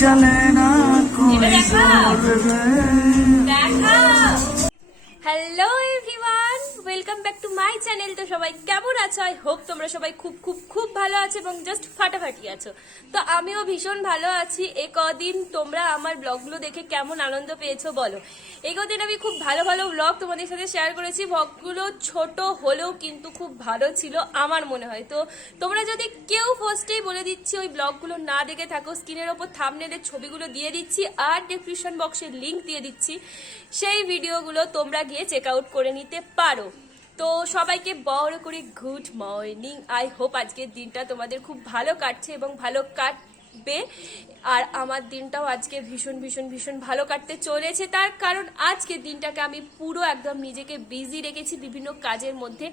चले ना कोई দেখা। Hello everyone, welcome back to my channel. তো সবাই কেমন আছো? আই হোপ তোমরা সবাই খুব খুব খুব ভালো আছো এবং জাস্ট ফাটাফাটি আছো। তো আমিও ভীষণ ভালো আছি। এই কদিন তোমরা আমার ব্লগগুলো দেখে কেমন আনন্দ পেয়েছো বলো। এই কদিন আমি খুব ভালো ভালো ব্লগ তোমাদের সাথে শেয়ার করেছি। ব্লগগুলো ছোট হলেও কিন্তু খুব ভালো ছিল আমার মনে হয়। তো তোমরা যদি কেউ ফার্স্টেই বলে দিচ্ছি ওই ব্লগগুলো না দেখে থাকো, স্ক্রিনের ওপর থাম্বনেলের ছবিগুলো দিয়ে দিচ্ছি আর ডেসক্রিপশন বক্সে লিংক দিয়ে দিচ্ছি, সেই ভিডিওগুলো তোমরা গিয়ে চেক আউট করে নিতে পারো। তো সবাইকে বড় করে গুড মর্নিং। আই হোপ আজকের দিনটা তোমাদের খুব ভালো কাটছে এবং ভালো কাটবে। আর আমার দিনটাও আজকে ভীষণ ভীষণ ভীষণ ভালো কাটতে চলেছে। তার কারণ আজকের দিনটাকে আমি পুরো একদম নিজেকে বিজি রেখেছি বিভিন্ন কাজের মধ্যে।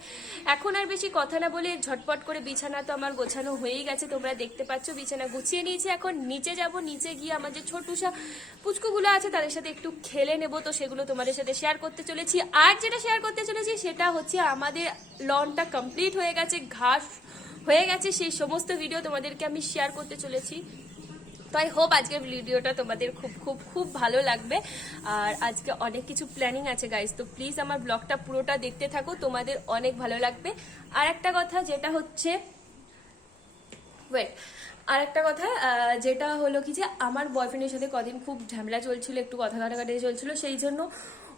এখন আর বেশি কথা না বলে ঝটপট করে বিছানা তো আমার গোছানো হয়েই গেছে, তোমরা দেখতে পাচ্ছ বিছানা গুছিয়ে নিয়েছি। এখন নিচে যাব, নিচে গিয়ে আমার যে ছোটুসা পুচকুগুলো আছে তাদের সাথে একটু খেলে নেব। তো সেগুলো তোমাদের সাথে শেয়ার করতে চলেছি। আর যেটা শেয়ার করতে চলেছি সেটা হচ্ছে আমাদের লনটা কমপ্লিট হয়ে গেছে, ঘাস হয়ে গেছে, সেই সমস্ত ভিডিও তোমাদেরকে আমি শেয়ার করতে চলেছি। তো আই হোপ আজকের ভিডিওটা তোমাদের খুব খুব খুব ভালো লাগবে। আর আজকে অনেক কিছু প্ল্যানিং আছে গাইস, তো প্লিজ আমার ব্লগটা পুরোটা দেখতে থাকো, তোমাদের অনেক ভালো লাগবে। আর একটা কথা যেটা হচ্ছে যেটা হলো কি যে আমার বয়ফ্রেন্ডের সাথে কদিন খুব ঝামেলা চলছিল, একটু কথা কাটাকাটি চলছিল, সেই জন্য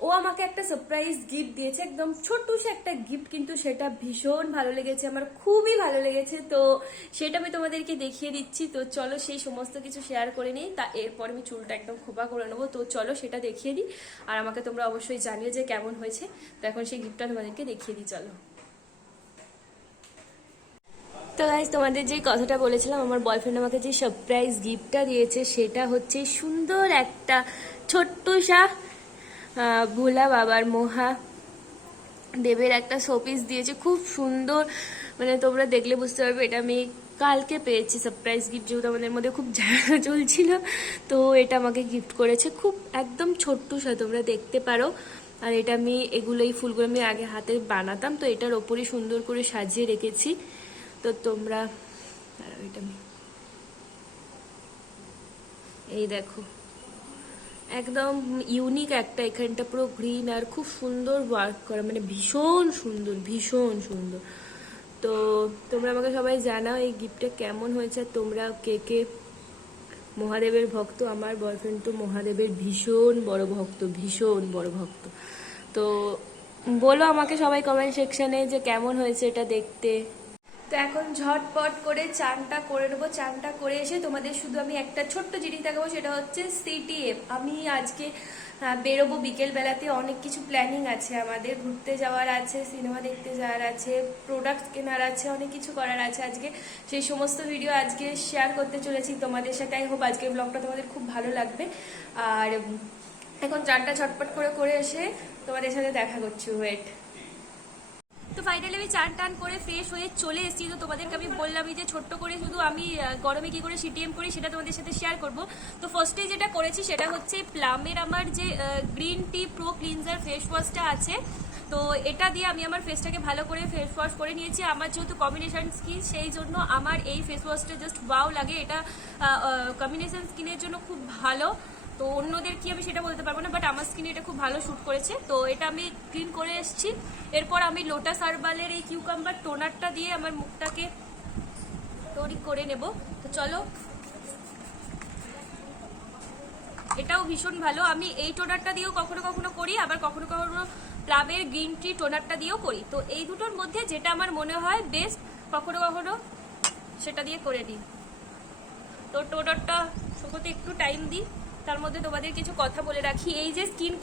ও আমাকে একটা সারপ্রাইজ গিফট দিয়েছে, একদম ছোট্ট সে একটা গিফট, কিন্তু সেটা ভীষণ ভালো লেগেছে, আমার খুবই ভালো লেগেছে। তো সেটা আমি তোমাদেরকে দেখিয়ে দিচ্ছি। তো চলো সেই সমস্ত কিছু শেয়ার করে নিই। তা এরপর আমি চুলটা একদম খোপা করে নেবো। তো চলো সেটা দেখিয়ে দিই, আর আমাকে তোমরা অবশ্যই জানিও যে কেমন হয়েছে। তো এখন সেই গিফটটা তোমাদেরকে দেখিয়ে দিই, চলো। তো গাইজ, তোমাদের যে কথাটা বলেছিলাম, আমার বয়ফ্রেন্ড আমাকে যে সারপ্রাইজ গিফটটা দিয়েছে সেটা হচ্ছে সুন্দর একটা ছোট্ট ভোলা বাবার মহা দেবের একটা শোপিস দিয়েছে, খুব সুন্দর। মানে তোমরা দেখলে বুঝতে পারবে এটা আমি কালকে পেয়েছি সারপ্রাইজ গিফট, যেহেতু আমাদের মধ্যে খুব ঝামেলা চলছিল। তো এটা আমাকে গিফট করেছে, খুব একদম ছোট্ট তোমরা দেখতে পারো। আর এটা আমি এই ফুলগুলো আমি আগে হাতে বানাতাম, তো এটার ওপরই সুন্দর করে সাজিয়ে রেখেছি। তো তোমরা এই দেখো, একদম ইউনিক একটা, এখানটা পুরো গ্রিন আর খুব সুন্দর ওয়ার্ক করা, মানে ভীষণ সুন্দর ভীষণ সুন্দর। তো তোমরা আমাকে সবাই জানাও এই গিফটটা কেমন হয়েছে, তোমরা কে কে মহাদেবের ভক্ত। আমার বয়ফ্রেন্ড তো মহাদেবের ভীষণ বড় ভক্ত, ভীষণ বড় ভক্ত। তো বলো আমাকে সবাই কমেন্ট সেকশনে যে কেমন হয়েছে এটা দেখতে। তো এখন ঝটপট করে চানটা করে নেবো। চানটা করে এসে তোমাদের শুধু আমি একটা ছোট্ট জিনিস দেখাবো, সেটা হচ্ছে সিটিএফ। আমি আজকে বেরোবো বিকেল বেলাতে, অনেক কিছু প্ল্যানিং আছে আমাদের, ঘুরতে যাওয়ার আছে, সিনেমা দেখতে যাওয়ার আছে, প্রোডাক্ট কেনার আছে, অনেক কিছু করার আছে আজকে। সেই সমস্ত ভিডিও আজকে শেয়ার করতে চলেছি তোমাদের সাথে। আই হোপ আজকের ব্লগটা তোমাদের খুব ভালো লাগবে। আর এখন চানটা ঝটপট করে করে এসে তোমাদের সাথে দেখা করছি, ওয়েট। তো ফাইনালি আমি চান টান করে ফ্রেশ হয়ে চলে এসেছি। তো তোমাদেরকে আমি বললামই যে ছোট্ট করে শুধু আমি গরমে কি করে সিটিএম করি সেটা তোমাদের সাথে শেয়ার করব। তো ফার্স্টে যেটা করেছি সেটা হচ্ছে প্লামের আমার যে green tea pro cleanser face ওয়াশটা আছে, তো এটা দিয়ে আমি আমার ফেসটাকে ভালো করে ফেস ওয়াশ করে নিয়েছি। আমার যেহেতু কম্বিনেশন স্কিন, সেই জন্য আমার এই ফেস ওয়াশটা জাস্ট ওয়াও লাগে। এটা কম্বিনেশন স্কিনের জন্য খুব ভালো। তো অন্যদের কি আমি সেটা বলতে পারবো না, বাট আমার স্কিনে এটা খুব ভালো শ্যুট করেছে। তো এটা আমি ক্লিন করে এসেছি। এরপর আমি লোটাস হার্বালের এই কিউকাম্বার টোনারটা দিয়ে আমার মুখটাকে তৈরি করে নেব। তো চলো, এটাও ভীষণ ভালো। আমি এই টোনারটা দিয়েও কখনো কখনো করি, আবার কখনো কখনো প্লামের গ্রিন টি টোনারটা দিয়েও করি। তো এই দুটোর মধ্যে যেটা আমার মনে হয় বেস্ট, কখনো কখনো সেটা দিয়ে করে দিই। তো টোনারটা শুকোতে একটু টাইম দিই। তার মধ্যে তোমাদের কিছু কথা বলে রাখি, এই যে স্কিন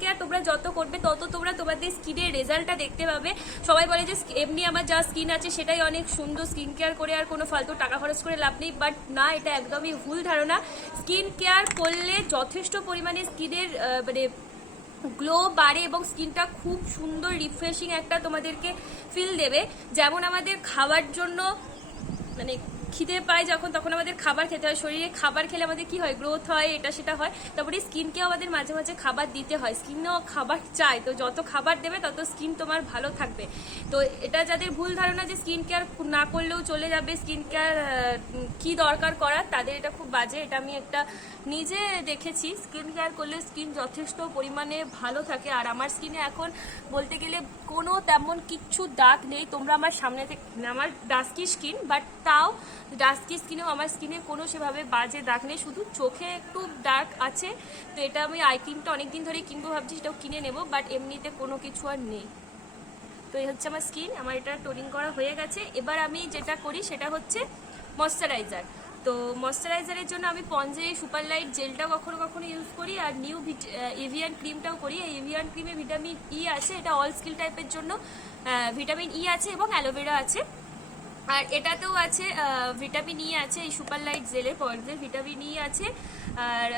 কেয়ার তোমরা যত করবে তত তোমরা তোমাদের স্কিনের রেজাল্টটা দেখতে পাবে। সবাই বলে যে এমনি আমার যা স্কিন আছে সেটাই অনেক সুন্দর, স্কিন কেয়ার করে আর কোনো ফালতু টাকা খরচ করে লাভ নেই। বাট না, এটা একদমই ভুল ধারণা। স্কিন কেয়ার করলে যথেষ্ট পরিমাণে স্কিনের মানে গ্লো বাড়ে এবং স্কিনটা খুব সুন্দর রিফ্রেশিং একটা তোমাদেরকে ফিল দেবে। যেমন আমাদের খাওয়ার জন্য মানে খিদে পায় যখন, তখন আমাদের খাবার খেতে হয়। শরীরে খাবার খেলে আমাদের কি হয়, গ্রোথ হয়, এটা সেটা হয়। তারপরে স্কিনকেও আমাদের মাঝে মাঝে খাবার দিতে হয়, স্কিনও খাবার চায়। তো যত খাবার দেবে তত স্কিন তোমার ভালো থাকবে। তো এটা যাদের ভুল ধারণা যে স্কিন কেয়ার না করলেও চলে যাবে, স্কিন কেয়ার কি দরকার করার, তাদের এটা খুব বাজে। এটা আমি একটা নিজে দেখেছি, স্কিন কেয়ার করলে স্কিন যথেষ্ট পরিমাণে ভালো থাকে। আর আমার স্কিনে এখন বলতে গেলে কোনো তেমন কিচ্ছু দাগ নেই। তোমরা আমার সামনে থেকে, আমার ডাস্কি স্কিন, বাট তাও ডাস্কি স্কিনেও আমার স্কিনে কোনো সেভাবে বাজে দাগ নেই, শুধু চোখে একটু দাগ আছে। তো এটা আমি আই ক্রিমটা অনেকদিন ধরেই কিনবো ভাবছি, সেটাও কিনে নেবো, বাট এমনিতে কোনো কিছু আর নেই। তো এই হচ্ছে আমার স্কিন, আমার এটা টোনিং করা হয়ে গেছে। এবার আমি যেটা করি সেটা হচ্ছে ময়শ্চারাইজার। তো ময়শ্চারাইজারের জন্য আমি পন্ডসের এই সুপার লাইট জেলটাও কখনো কখনো ইউজ করি, আর নিউ এভিয়ান ক্রিমটাও করি। এই এভিয়ান ক্রিমে ভিটামিন ই আছে, এটা অল স্কিন টাইপের জন্য ভিটামিন ই আছে এবং অ্যালোভেরা আছে। আর এটাতেও আছে ভিটামিন ই আছে, এই সুপার লাইট জেলে পন্ডসের ভিটামিন ই আছে। আর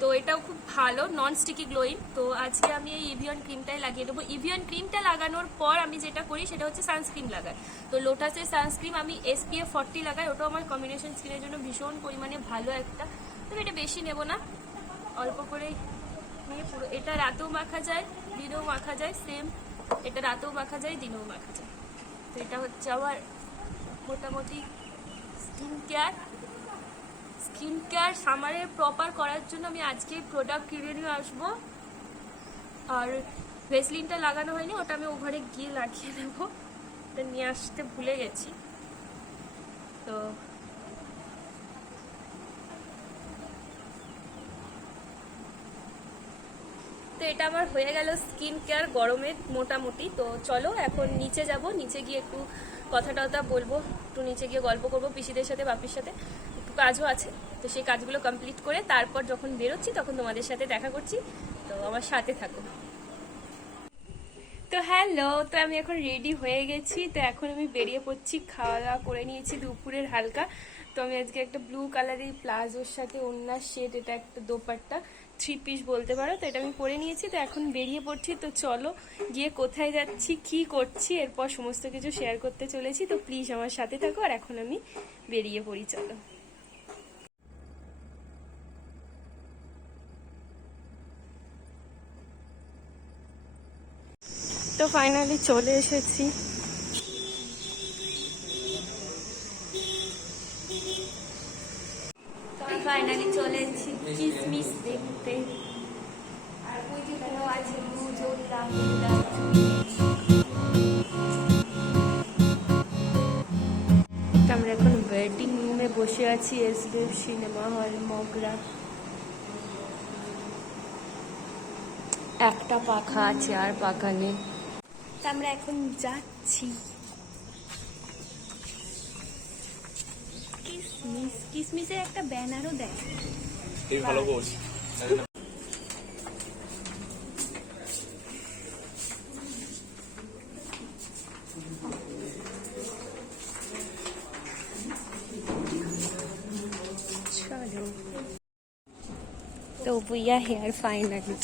তো এটাও খুব ভালো, নন স্টিকি গ্লোয়িং। তো আজকে আমি এই ইভিয়ন ক্রিমটাই লাগিয়ে দেবো। ইভিয়ন ক্রিমটা লাগানোর পর আমি যেটা করি সেটা হচ্ছে সানস্ক্রিন লাগাই। তো লোটাসের সানস্ক্রিন আমি SPF 40 লাগাই, ওটাও আমার কম্বিনেশন স্কিনের জন্য ভীষণ পরিমাণে ভালো একটা। তবে এটা বেশি নেব না, অল্প করেই নিয়ে পুরো। এটা রাতেও মাখা যায়, দিনেও মাখা যায়, সেম। এটা রাতেও মাখা যায়, দিনেও মাখা যায়। তো এটা হচ্ছে আমার মোটামুটি স্কিন কেয়ার সামারে প্রপার করার জন্য আমি আজকেই প্রোডাক্ট কিনে নিয়ে আসবো। আর ভেসলিনটা লাগানো হয়নি, ওটা আমি ওভারে গিয়ে লাগিয়ে দেবো, তো নিয়ে আসতে ভুলে গেছি। তো এটা আমার হয়ে গেল স্কিন কেয়ার গরমের মোটামুটি। তো চলো এখন নিচে যাব, নিচে গিয়ে একটু কথা টথা বলবো, একটু নিচে গিয়ে গল্প করবো পিসিদের সাথে, বাপির সাথে। একটু কাজও আছে, তো সেই কাজগুলো কমপ্লিট করে তারপর যখন বেরোচ্ছি তখন তোমাদের সাথে দেখা করছি। তো আমার সাথে থাকো। তো হ্যালো, তো আমি এখন রেডি হয়ে গেছি। তো এখন আমি বেরিয়ে পড়ছি, খাওয়া দাওয়া করে নিয়েছি দুপুরের হালকা। তো আমি আজকে একটা ব্লু কালারের প্লাজোর সাথে ওড়নার শেড, এটা একটা দোপাট্টা 3 পিস বলতে পারো, তো এটা আমি পরে নিয়েছি। তো এখন বেরিয়ে পড়ছি। তো চলো গিয়ে কোথায় যাচ্ছি, কি করছি, এরপর সমস্ত কিছু শেয়ার করতে চলেছি। তো প্লিজ আমার সাথে থাকো। আর এখন আমি বেরিয়ে পড়ি, চলো। তো ফাইনালি চলে এসেছি। ফাইনালি চলে এসেছি কিসমিস দেখতে। আর ওই যে আছে আমরা এখন ওয়েটিং রুমে বসে আছি, SBF সিনেমা হল মগরা। একটা পাখা আছে, আর পাখা নেই। আমরা এখন যাচ্ছি। কিসমিসের একটা ব্যানারও দেয়। ভালো বস। তো we are here finally.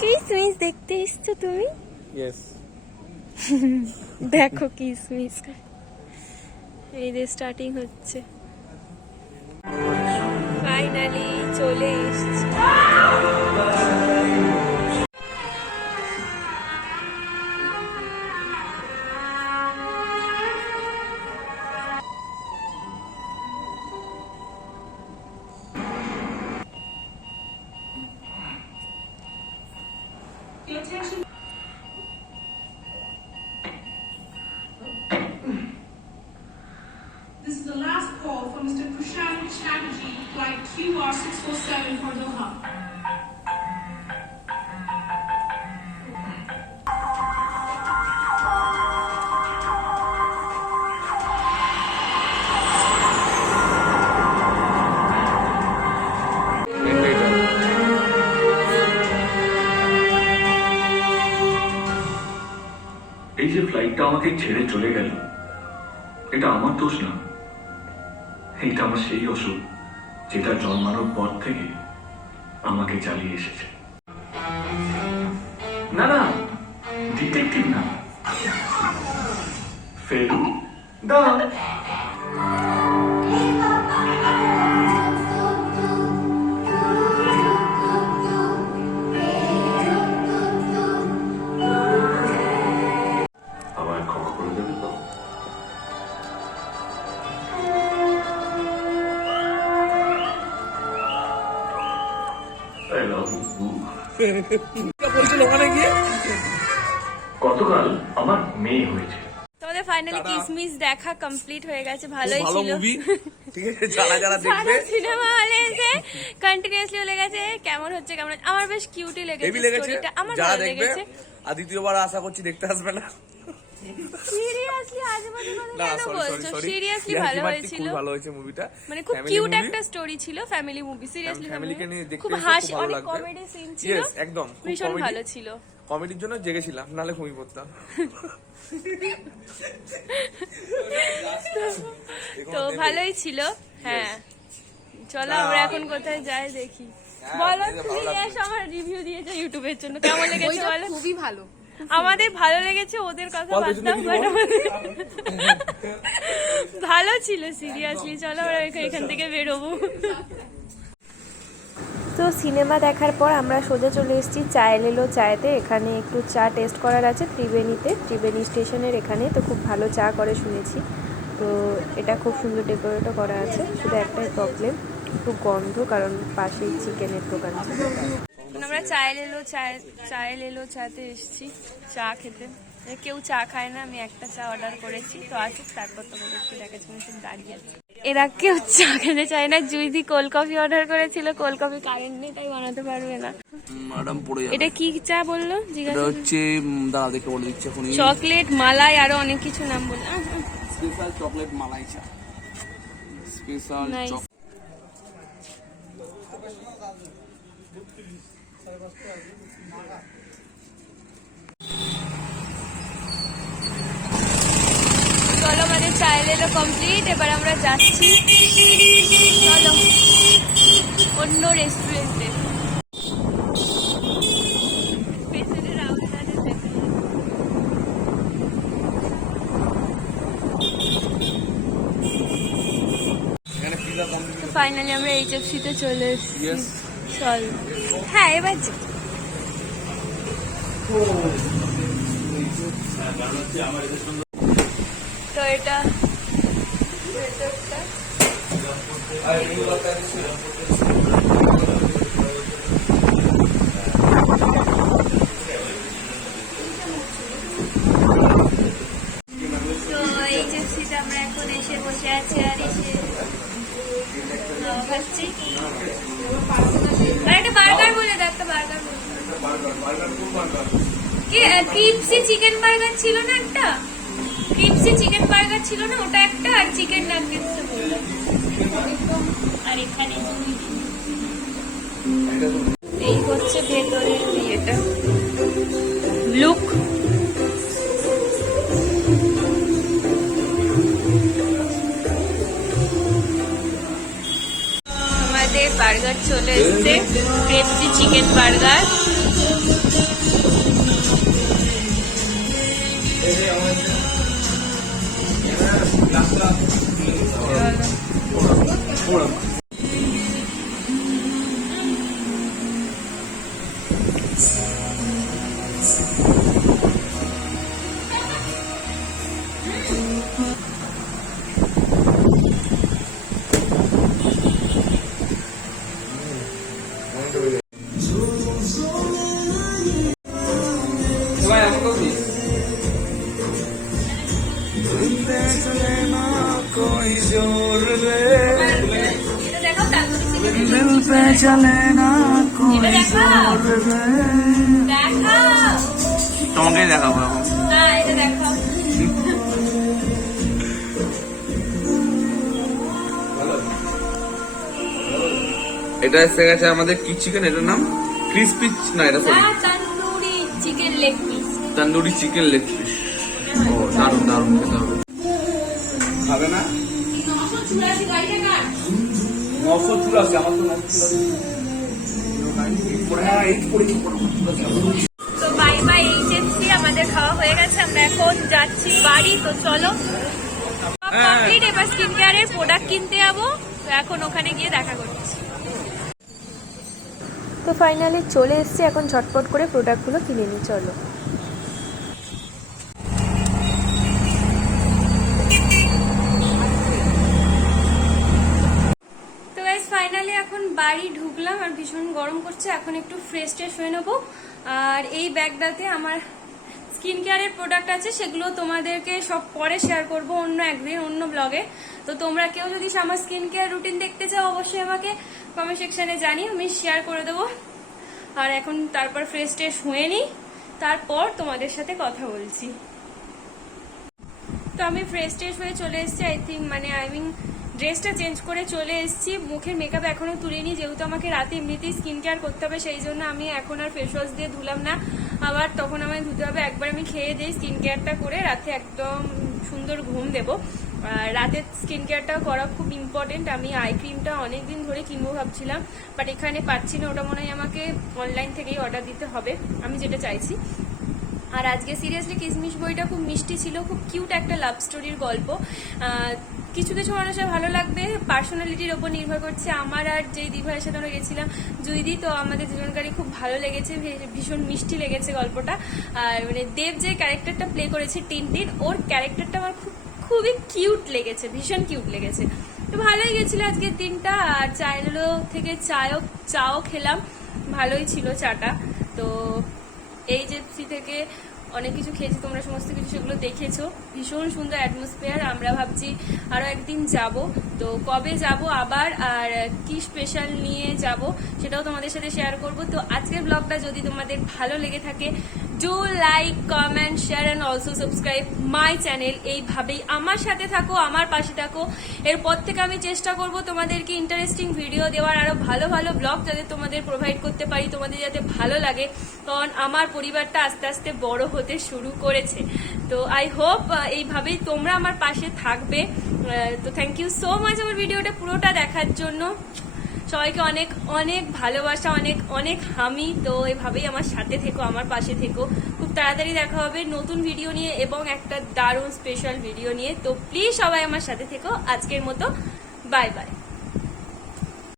কিসমিস দেখতে এসছো তুমি? Yes. দেখো কিসমিস, এই যে স্টার্টিং হচ্ছে। ফাইনালি চলে এসছি। This is the last call for Mr. Prashant Chatterjee, flight QR647 for Doha. এই যে ফ্লাইটটা আমাকে ছেড়ে চলে গেল, এটা আমার দোষ না। এটা আমার সেই অসুখ যেটা জন্মানোর পর থেকে আমাকে চালিয়ে এসেছে। না না, ডিটেকটিভ না, ফেলু দাও। আমায় ক্ষমা করে দেবে তো? I love you. গতকাল আমার মেয়ে হয়েছে। তোমাদের ফাইনালি কিসমিস দেখা কমপ্লিট হয়ে গেছে, ভালোই ভালো ছিল। মুভি, ঠিক আছে, যারা যারা দেখবে সিনেমা হলে এসে কন্টিনিউয়াসলি বলে গেছে কেমন হচ্ছে কেমন হচ্ছে। আমার বেশ কিউটই লেগেছে হেভি লেগেছে। স্টোরিটা, আমার যারা ভালো দেখবে লেগেছে। আর দ্বিতীয়বার আশা করছি দেখতে আসবে না। সিরিয়াসলি আজেবাজে কথা না কেন সরি বলছো? সরি সিরিয়াসলি ভালো হয়েছিল, খুব ভালো হয়েছে মুভিটা। মানে খুব কিউট একটা স্টোরি ছিল, ফ্যামিলি মুভি। সিরিয়াসলি ফ্যামিলিকে নিয়ে দেখতে খুব এসে হাসি, খুব ভালো অনেক লাগবে। কমেডি সিন ছিল, ইয়েস একদম খুব ভীষণ কমেডি। ভালো ছিল। কমেডির জন্য জেগেছিলাম, নালে ঘুমিয়ে পড়তাম। তো ভালোই ছিল। হ্যাঁ চলো আমরা এখন কোথায় যাই দেখি। বলো তুমি, এসো আমার রিভিউ দিয়েছো ইউটিউবের জন্য, কেমন লেগেছে বলো? খুবই ভালো। আমাদের ভালো লেগেছে, ওদের কথা বল, বাদ পেছনে দাও, কি but বল? আমাদের ভালো ছিল সিরিয়াসলি। চলো আমরা এখান থেকে বেরোবো। তো সিনেমা দেখার পর আমরা সোজা চলে এসেছি চায় লেলো চায়তে। এখানে একটু চা টেস্ট করার আছে ত্রিবেণীতে, ত্রিবেণী স্টেশনের এখানে। তো খুব ভালো চা করে শুনেছি। তো এটা খুব সুন্দর ডেকোরেটও করা আছে, শুধু একটাই প্রবলেম, একটু গন্ধ, কারণ পাশেই চিকেনের দোকান ছিল। আমরা চায় লেলো চাতে এসেছি চা খেতে। কেউ চা খায় না, আমি একটা চা অর্ডার করেছি। তো আসুক তারপর তোমাদের একটু দেখাচ্ছি। সব দাঁড়িয়ে আছে, এরা কেউ চা খেতে চায় না। জুইদি কোল্ড কফি অর্ডার করেছিল, কোল্ড কফি কারেন্ট নেই তাই বানাতে পারবে না। ম্যাডাম পড়ে যাবে। এটা কি চা বললো এটা জিজ্ঞাসা? হচ্ছে দাঁড়া দেখে বলে দিচ্ছি এখন। চকলেট মালাই আরো অনেক কিছু নাম বললো। স্পেশাল চকলেট মালাই চা, স্পেশাল Nice. চলো মানে চায় লেলো কমপ্লিট, এবার আমরা যাচ্ছি চলো অন্য রেস্টুরেন্টে। পেছনের আওয়াজটা দেখো। এখানে পিজা কম। তো ফাইনালি আমরা HFC তে চলে এসেছি। ইয়েস চল হ্যাঁ এবার তো এটা ভেতরটা। তো HFC তে আমরা এখন এসে বসে আছি আর এসে খাচ্ছি। আর একটা বার্গার বলে দাও, একটা বার্গার কি ক্রিপসি চিকেন বার্গার ছিল না, একটা ক্রিপসি চিকেন বার্গার ছিল না, ওটা একটা, আর চিকেন নাগেটস বললাম। আর এখানে এই হচ্ছে ভেতরের ইয়েটা লুক। আমাদের বার্গার চলে এসছে, ক্রিপসি চিকেন বার্গার। এটা দেখাও, दिल पे चले ना कोई जोर रे। দেখাও তোমাকেই দেখাবো এখন। না, এটা দেখাও। এটা এসে গেছে আমাদের কি চিকেন, এটার নাম ক্রিসপি না, এটা sorry tandoori chicken leg piece. Tandoori chicken leg piece. ও দারুণ দারুণ খেতে হবে। খাবে না? 984 আমার তো 984। তো বাই বাই HFC, আমাদের খাওয়া হয়ে গেছে, আমরা আমরা এখন যাচ্ছি বাড়ি, তো চলো কমপ্লিট। এবার স্কিন কেয়ারের প্রোডাক্ট কিনতে যাবো, তো এখন ওখানে গিয়ে দেখা করছি। তো ফাইনালি চলে এসেছি, এখন ঝটপট করে প্রোডাক্টগুলো কিনে নিই, চলো। তো গাইস ফাইনালি এখন বাড়ি ঢুকলাম, আর ভীষণ গরম করছে, এখন একটু ফ্রেশ ট্রেশ হয়ে নেবো। আর এই ব্যাগটাতে আমার স্কিন কেয়ারের প্রোডাক্ট আছে, সেগুলো তোমাদেরকে সব পরে শেয়ার করব অন্য একদিন অন্য ব্লগে। তো তোমরা কেউ যদি আমার স্কিন কেয়ার রুটিন দেখতে চাও অবশ্যই আমাকে কমেন্ট সেকশনে জানিয়ে আমি শেয়ার করে দেবো। আর এখন তারপর ফ্রেশ ট্রেশ হয়ে নিই, তারপর তোমাদের সাথে কথা বলছি। তো আমি ফ্রেশ ট্রেশ হয়ে চলে এসেছি, আই মিন ড্রেসটা চেঞ্জ করে চলে এসেছি। মুখের মেকআপ এখনো তুলিনি, যেহেতু আমাকে রাতে এমনিতেই স্কিন কেয়ার করতে হবে, সেই জন্য আমি এখন আর ফেস ওয়াশ দিয়ে ধুলাম না, আবার তখন আমায় ধুতে হবে। একবার আমি খেয়ে দিই স্কিন কেয়ারটা করে, রাতে একদম সুন্দর ঘুম দেবো। আর রাতের স্কিন কেয়ারটা করা খুব ইম্পর্টেন্ট। আমি আই ক্রিমটা অনেকদিন ধরে কিনবো ভাবছিলাম, বাট এখানে পাচ্ছি না, ওটা মনে হয় আমাকে অনলাইন থেকেই অর্ডার দিতে হবে, আমি যেটা চাইছি। আর আজকে সিরিয়াসলি কিসমিস বইটা খুব মিষ্টি ছিল, খুব কিউট একটা লাভ স্টোরির গল্প। কিছু কিছু মানুষের ভালো লাগবে, পার্সোনালিটির ওপর নির্ভর করছে। আমার আর যেই দিভাইয়ের সাথে আমরা গেছিলাম জুইদি, তো আমাদের দুজনকারই খুব ভালো লেগেছে, ভীষণ মিষ্টি লেগেছে গল্পটা। আর মানে দেব যে ক্যারেক্টারটা প্লে করেছে টিনটিন, ওর ক্যারেক্টারটা আমার খুবই কিউট লেগেছে, ভীষণ কিউট লেগেছে। তো ভালোই গেছিল আজকের দিনটা। আর চাইলো থেকে চাও খেলাম, ভালোই ছিল চাটা। তো এই জেপসি থেকে অনেক কিছু খেয়েছি, তোমরা সমস্ত কিছু সেগুলো দেখেছো। ভীষণ সুন্দর অ্যাটমসফিয়ার। আমরা ভাবছি আরো একদিন যাব, তো কবে যাব আবার আর কি স্পেশাল নিয়ে যাব সেটাও তোমাদের সাথে শেয়ার করব। তো আজকের ব্লগটা যদি তোমাদের ভালো লেগে থাকে, do like, comment, share and also subscribe my channel. এইভাবেই আমার সাথে থাকো, আমার পাশে থাকো। এরপর থেকে আমি চেষ্টা করব তোমাদেরকে ইন্টারেস্টিং ভিডিও দেওয়ার, আরো ভালো ভালো ব্লগ যাতে তোমাদের প্রোভাইড করতে পারি, তোমাদের যাতে ভালো লাগে, কারণ আমার পরিবারটা আস্তে আস্তে বড় হতে শুরু করেছে। তো আই হোপ এইভাবেই তোমরা আমার পাশে থাকবে। তো থ্যাংক ইউ সো মাচ আমার ভিডিওটা পুরোটা দেখার জন্য। সবাইকে অনেক অনেক ভালোবাসা, অনেক অনেক হামি। তো এভাবেই আমার সাথে থেকো, আমার পাশে থেকো। খুব তাড়াতাড়ি দেখা হবে নতুন ভিডিও নিয়ে এবং একটা দারুণ স্পেশাল ভিডিও নিয়ে। তো প্লিজ সবাই আমার সাথে থেকো। আজকের মতো বাই বাই।